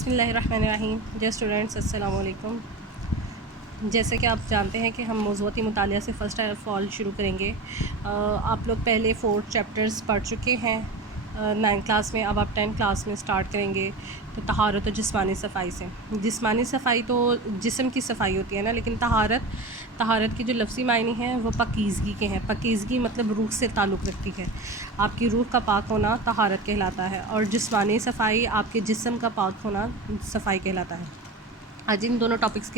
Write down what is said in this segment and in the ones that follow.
بسم اللہ الرحمن الرحیم. ڈیئر اسٹوڈنٹس، السلام علیکم. جیسے کہ آپ جانتے ہیں کہ ہم موضوعاتی مطالعہ سے فرسٹ فال شروع کریں گے. آپ لوگ پہلے 4 چیپٹرز پڑھ چکے ہیں 9 کلاس میں. اب آپ 10 کلاس میں سٹارٹ کریں گے. تو طہارت و جسمانی صفائی سے. جسمانی صفائی تو جسم کی صفائی ہوتی ہے نا، لیکن طہارت کے جو لفظی معنی ہیں وہ پاکیزگی کے ہیں. پاکیزگی مطلب روح سے تعلق رکھتی ہے. آپ کی روح کا پاک ہونا طہارت کہلاتا ہے، اور جسمانی صفائی آپ کے جسم کا پاک ہونا صفائی کہلاتا ہے. آج ان دونوں ٹاپکس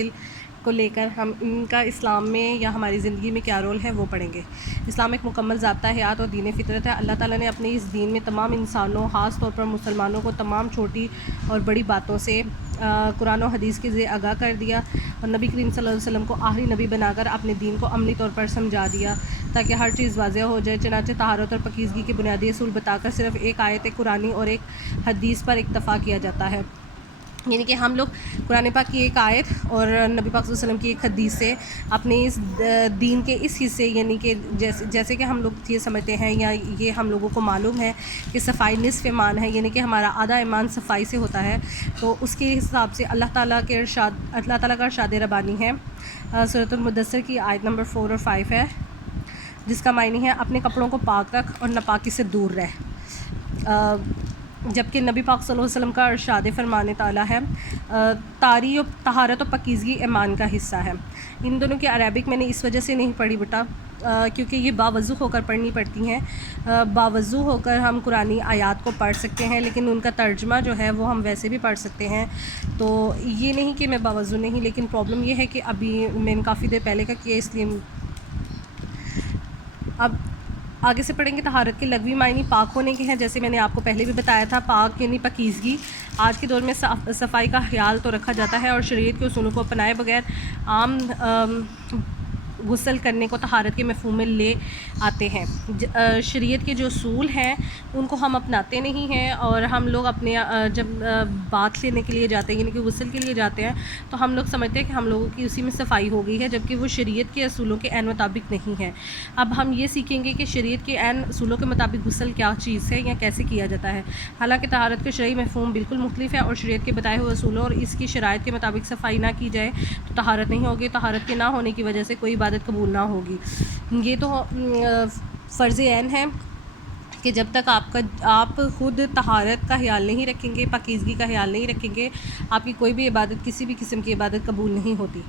کو لے کر ہم ان کا اسلام میں یا ہماری زندگی میں کیا رول ہے وہ پڑھیں گے. اسلام ایک مکمل ضابطہ حیات اور دین فطرت ہے. اللہ تعالیٰ نے اپنے اس دین میں تمام انسانوں، خاص طور پر مسلمانوں کو تمام چھوٹی اور بڑی باتوں سے قرآن و حدیث کے ذریعے آگاہ کر دیا، اور نبی کریم صلی اللہ علیہ وسلم کو آخری نبی بنا کر اپنے دین کو عملی طور پر سمجھا دیا تاکہ ہر چیز واضح ہو جائے. چنانچہ طہارت اور پاکیزگی کے بنیادی اصول بتا کر صرف ایک آیت قرآنی اور ایک حدیث پر اکتفا کیا جاتا ہے. یعنی کہ ہم لوگ قرآن پاک کی ایک آیت اور نبی پاک صلی اللہ علیہ وسلم کی ایک حدیث سے اپنے اس دین کے اس حصے، یعنی کہ جیسے کہ ہم لوگ یہ سمجھتے ہیں یا یہ ہم لوگوں کو معلوم ہے کہ صفائی نصف ایمان ہے، یعنی کہ ہمارا آدھا ایمان صفائی سے ہوتا ہے. تو اس کے حساب سے اللہ تعالیٰ کا ارشاد ربانی ہے. سورۃ المدثر کی آیت نمبر 4 اور 5 ہے، جس کا معنی ہے اپنے کپڑوں کو پاک رکھ اور ناپاکی سے دور رہ. جبکہ نبی پاک صلی اللہ علیہ وسلم کا ارشاد فرمان تعالیٰ ہے طہارت و پاکیزگی ایمان کا حصہ ہے. ان دونوں کی عربک میں نے اس وجہ سے نہیں پڑھی بیٹا کیونکہ یہ باوضو ہو کر پڑھنی پڑتی ہیں. باوضو ہو کر ہم قرآنی آیات کو پڑھ سکتے ہیں، لیکن ان کا ترجمہ جو ہے وہ ہم ویسے بھی پڑھ سکتے ہیں. تو یہ نہیں کہ میں باوضو نہیں، لیکن پرابلم یہ ہے کہ ابھی میں نے کافی دیر پہلے کا کیا، اس لیے اب آگے سے پڑھیں گے. طہارت کے لغوی معنی پاک ہونے کے ہیں، جیسے میں نے آپ کو پہلے بھی بتایا تھا. پاک یعنی پاکیزگی. آج کے دور میں صفائی کا خیال تو رکھا جاتا ہے، اور شریعت کے اصولوں کو اپنائے بغیر عام غسل کرنے کو طہارت کے مفہوم میں لے آتے ہیں. شریعت کے جو اصول ہیں ان کو ہم اپناتے نہیں ہیں، اور ہم لوگ اپنے جب بات لینے کے لیے جاتے ہیں، یعنی کہ غسل کے لیے جاتے ہیں، تو ہم لوگ سمجھتے ہیں کہ ہم لوگوں کی اسی میں صفائی ہو گئی ہے، جبکہ وہ شریعت کے اصولوں کے عین مطابق نہیں ہے. اب ہم یہ سیکھیں گے کہ شریعت کے عین اصولوں کے مطابق غسل کیا چیز ہے یا کیسے کیا جاتا ہے. حالانکہ طہارت کا شرعی مفہوم بالکل مختلف ہے، اور شریعت کے بتائے ہوئے اصولوں اور اس کی شرائط کے مطابق صفائی نہ کی جائے تو طہارت نہیں ہوگی. طہارت کے نہ ہونے کی وجہ سے کوئی عبادت قبول نہ ہوگی. یہ تو فرض عین ہے کہ جب تک آپ خود طہارت کا خیال نہیں رکھیں گے، پاکیزگی کا خیال نہیں رکھیں گے، آپ کی کوئی بھی عبادت، کسی بھی قسم کی عبادت قبول نہیں ہوتی.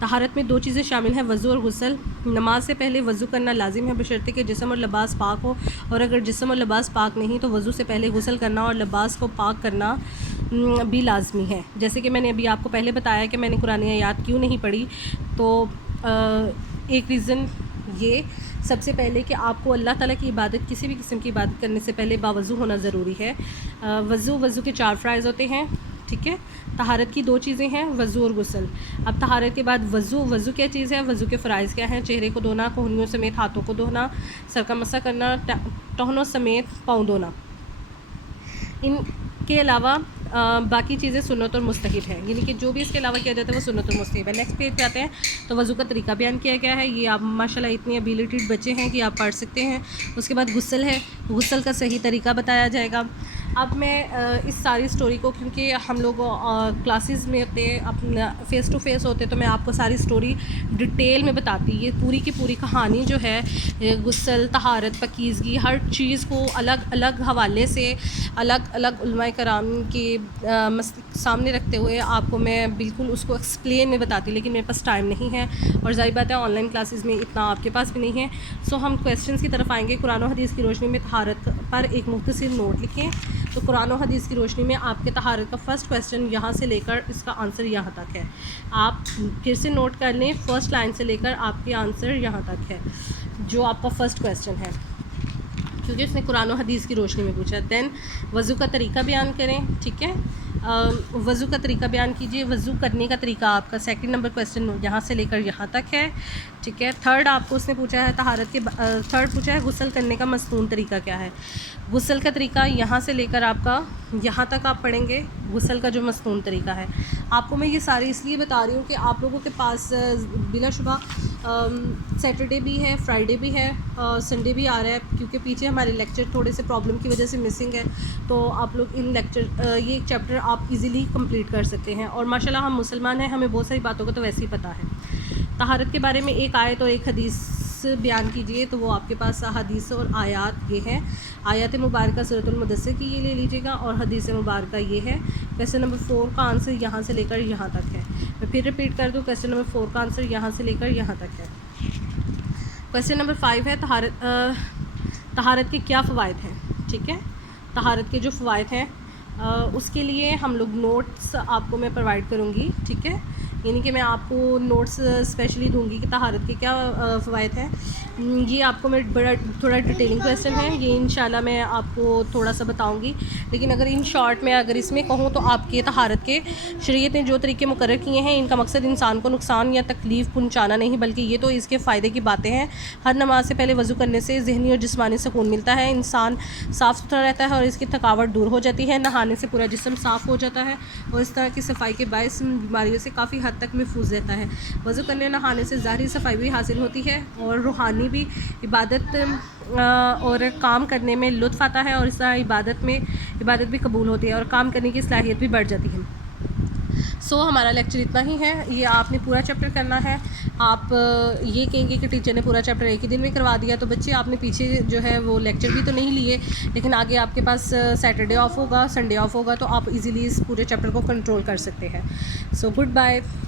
طہارت میں 2 چیزیں شامل ہیں، وضو اور غسل. نماز سے پہلے وضو کرنا لازم ہے بشرطے کہ جسم اور لباس پاک ہو، اور اگر جسم اور لباس پاک نہیں تو وضو سے پہلے غسل کرنا اور لباس کو پاک کرنا بھی لازمی ہے. جیسے کہ میں نے ابھی آپ کو پہلے بتایا کہ میں نے قرآن آیات کیوں نہیں پڑھی، تو ایک ریزن یہ سب سے پہلے کہ آپ کو اللہ تعالیٰ کی عبادت، کسی بھی قسم کی عبادت کرنے سے پہلے باوضو ہونا ضروری ہے. وضو کے 4 فرائض ہوتے ہیں، ٹھیک ہے. طہارت کی 2 چیزیں ہیں، وضو اور غسل. اب طہارت کے بعد وضو کیا چیز ہے، وضو کے فرائض کیا ہیں؟ چہرے کو دھونا، کوہنیوں سمیت ہاتھوں کو دھونا، سر کا مسح کرنا، ٹہنوں سمیت پاؤں دھونا. ان کے علاوہ باقی چیزیں سنت اور مستحب ہیں، یعنی کہ جو بھی اس کے علاوہ کیا جاتا ہے وہ سنت اور مستحب ہے. نیکسٹ پیج پہ آتے ہیں تو وضو کا طریقہ بیان کیا گیا ہے. یہ آپ ماشاءاللہ اتنے ابیلیٹیڈ بچے ہیں کہ آپ پڑھ سکتے ہیں. اس کے بعد غسل ہے، غسل کا صحیح طریقہ بتایا جائے گا. اب میں اس ساری سٹوری کو، کیونکہ ہم لوگ کلاسز میں ہوتے ہیں، اپنا فیس ٹو فیس ہوتے تو میں آپ کو ساری سٹوری ڈیٹیل میں بتاتی. یہ پوری کی پوری کہانی جو ہے غسل، طہارت، پاکیزگی، ہر چیز کو الگ الگ حوالے سے، الگ الگ علماء کرام کے سامنے رکھتے ہوئے آپ کو میں بالکل اس کو ایکسپلین میں بتاتی، لیکن میرے پاس ٹائم نہیں ہے، اور ظاہر بات ہے آن لائن کلاسز میں اتنا آپ کے پاس بھی نہیں ہے. سو ہم کویسچنس کی طرف آئیں گے. قرآن و حدیث کی روشنی میں طہارت پر ایک مختصر نوٹ لکھیں. تو قرآن و حدیث کی روشنی میں آپ کے طہارت کا فرسٹ کویسچن یہاں سے لے کر اس کا آنسر یہاں تک ہے. آپ پھر سے نوٹ کر لیں، فرسٹ لائن سے لے کر آپ کے آنسر یہاں تک ہے جو آپ کا فرسٹ کویسچن ہے، کیونکہ اس نے قرآن و حدیث کی روشنی میں پوچھا. دین وضو کا طریقہ بیان کریں، ٹھیک ہے. وضو کا طریقہ بیان کیجیے. وضو کرنے کا طریقہ آپ کا سیکنڈ نمبر کویسچن یہاں سے لے کر یہاں تک ہے، ٹھیک ہے. تھرڈ آپ کو اس نے پوچھا ہے طہارت کے تھرڈ پوچھا ہے غسل کرنے کا مستون طریقہ کیا ہے. غسل کا طریقہ یہاں سے لے کر آپ کا یہاں تک آپ پڑھیں گے غسل کا جو مصنون طریقہ ہے. آپ کو میں یہ سارے اس لیے بتا رہی ہوں کہ آپ لوگوں کے پاس بلا شبہ سیٹرڈے بھی ہے, فرائیڈے بھی ہے, سنڈے بھی آ رہا ہے, کیونکہ پیچھے ہمارے لیکچر تھوڑے سے پرابلم کی وجہ سے مسنگ ہے, تو آپ لوگ ان لیکچر یہ چیپٹر آپ ایزیلی کمپلیٹ کر سکتے ہیں. اور ماشاءاللہ ہم مسلمان ہیں, ہمیں بہت ساری باتوں کا تو ویسے ہی پتہ ہے. طہارت کے بارے میں ایک آیت اور ایک حدیث بیان کیجئے, تو وہ آپ کے پاس حدیث اور آیات یہ ہے. آیات مبارکہ سورۃ المدثر کی یہ لے لیجیے گا, اور حدیث مبارکہ یہ ہے. کویسچن نمبر 4 کا آنسر یہاں سے لے کر یہاں تک ہے. میں پھر رپیٹ کر دوں, کویسچن نمبر 4 کا آنسر یہاں سے لے کر یہاں تک ہے. کویسچن نمبر 5 ہے طہارت کے کیا فوائد ہیں. ٹھیک ہے, طہارت کے جو فوائد ہیں اس کے لیے ہم لوگ نوٹس آپ کو میں پرووائڈ کروں گی. ٹھیک ہے, یعنی کہ میں آپ کو نوٹس اسپیشلی دوں گی کہ طہارت کے کیا فوائد ہیں. یہ آپ کو میں تھوڑا ڈیٹیلنگ کویسچن ہے, یہ انشاءاللہ میں آپ کو تھوڑا سا بتاؤں گی. لیکن اگر ان شارٹ میں اگر اس میں کہوں تو آپ کے طہارت کے شریعت نے جو طریقے مقرر کیے ہیں, ان کا مقصد انسان کو نقصان یا تکلیف پہنچانا نہیں, بلکہ یہ تو اس کے فائدے کی باتیں ہیں. ہر نماز سے پہلے وضو کرنے سے ذہنی اور جسمانی سکون ملتا ہے, انسان صاف ستھرا رہتا ہے اور اس کی تھکاوٹ دور ہو جاتی ہے. نہانے سے پورا جسم صاف ہو جاتا ہے, اور اس طرح کی صفائی کے باعث بیماریوں سے کافی حد تک محفوظ رہتا ہے. وضو کرنے نہانے سے ظاہری صفائی بھی حاصل ہوتی ہے, اور روحانی بھی عبادت اور کام کرنے میں لطف آتا ہے, اور اس طرح عبادت بھی قبول ہوتی ہے, اور کام کرنے کی صلاحیت بھی بڑھ جاتی ہے. ہمارا لیکچر اتنا ہی ہے. یہ آپ نے پورا چیپٹر کرنا ہے. آپ یہ کہیں گے کہ ٹیچر نے پورا چیپٹر ایک ہی دن میں کروا دیا, تو بچے آپ نے پیچھے جو ہے وہ لیکچر بھی تو نہیں لیے, لیکن آگے آپ کے پاس سیٹرڈے آف ہوگا, سنڈے آف ہوگا, تو آپ ایزیلی اس پورے چیپٹر کو کنٹرول کر سکتے ہیں. Good bye.